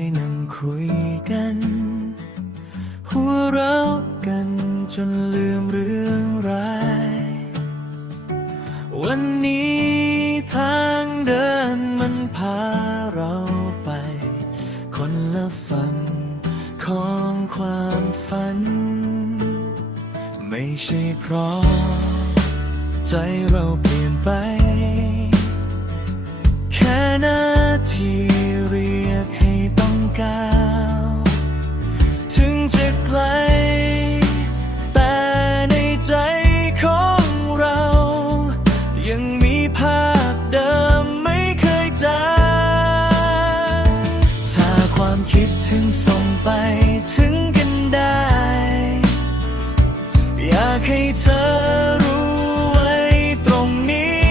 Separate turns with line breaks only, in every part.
ยนั่งคุยกัน หัวเราะกันจนลืมเรื่องร้าย วันนี้ทางเดินมันพาเราไป คนละฝั่งของความฝัน ไม่ใช่เพราะ ใจเราเปลี่ยนไป ไปถึงกันได้ อยากให้เธอรู้ไว้ตรงนี้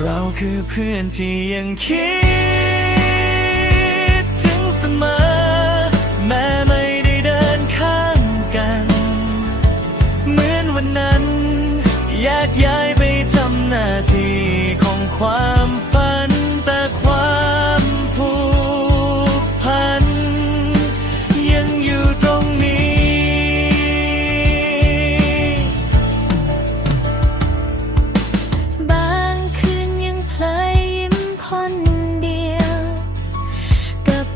เราคือเพื่อนที่ยังคิดถึงเสมอ แม้ไม่ได้เดินข้างกัน เหมือนวันนั้นแยกย้ายไปทำหน้าที่ของความฝัน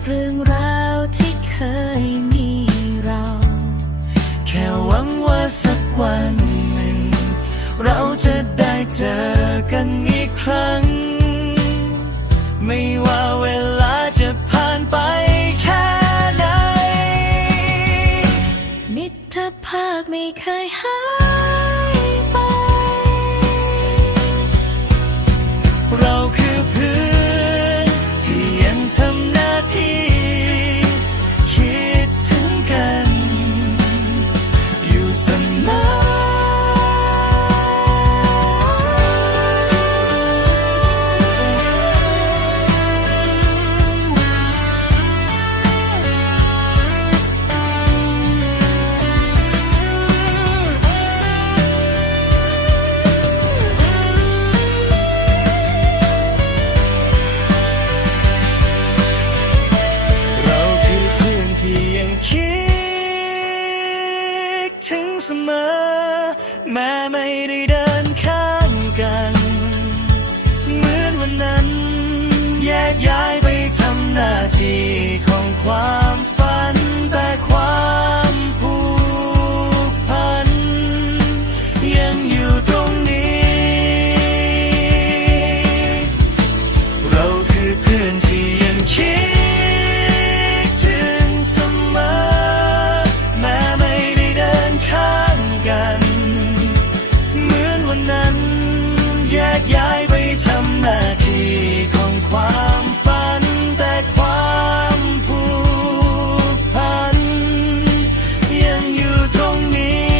เรื่องราวที่เคยมีเรา
แค่หวังว่าสักวันหนึ่ง เราจะได้เจอกันอีกครั้ง ไม่ว่าเวลาจะผ่านไปแค่ไหน
มิตรภาพไม่เคยหาย
เสมอ แม้ไม่ได้เดินข้างกัน เหมือนวันนั้น แยกย้ายไปทำหน้าที่ของความ ย้ายไปทำหน้าที่ของความฝันแต่ความผูกพัน ยังอยู่ตรงนี้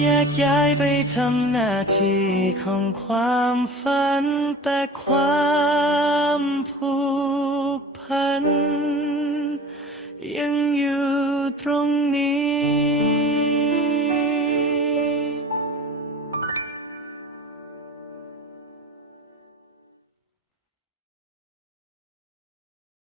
แยกย้ายไปทำหน้าที่ของความฝันแต่ความผูกพัน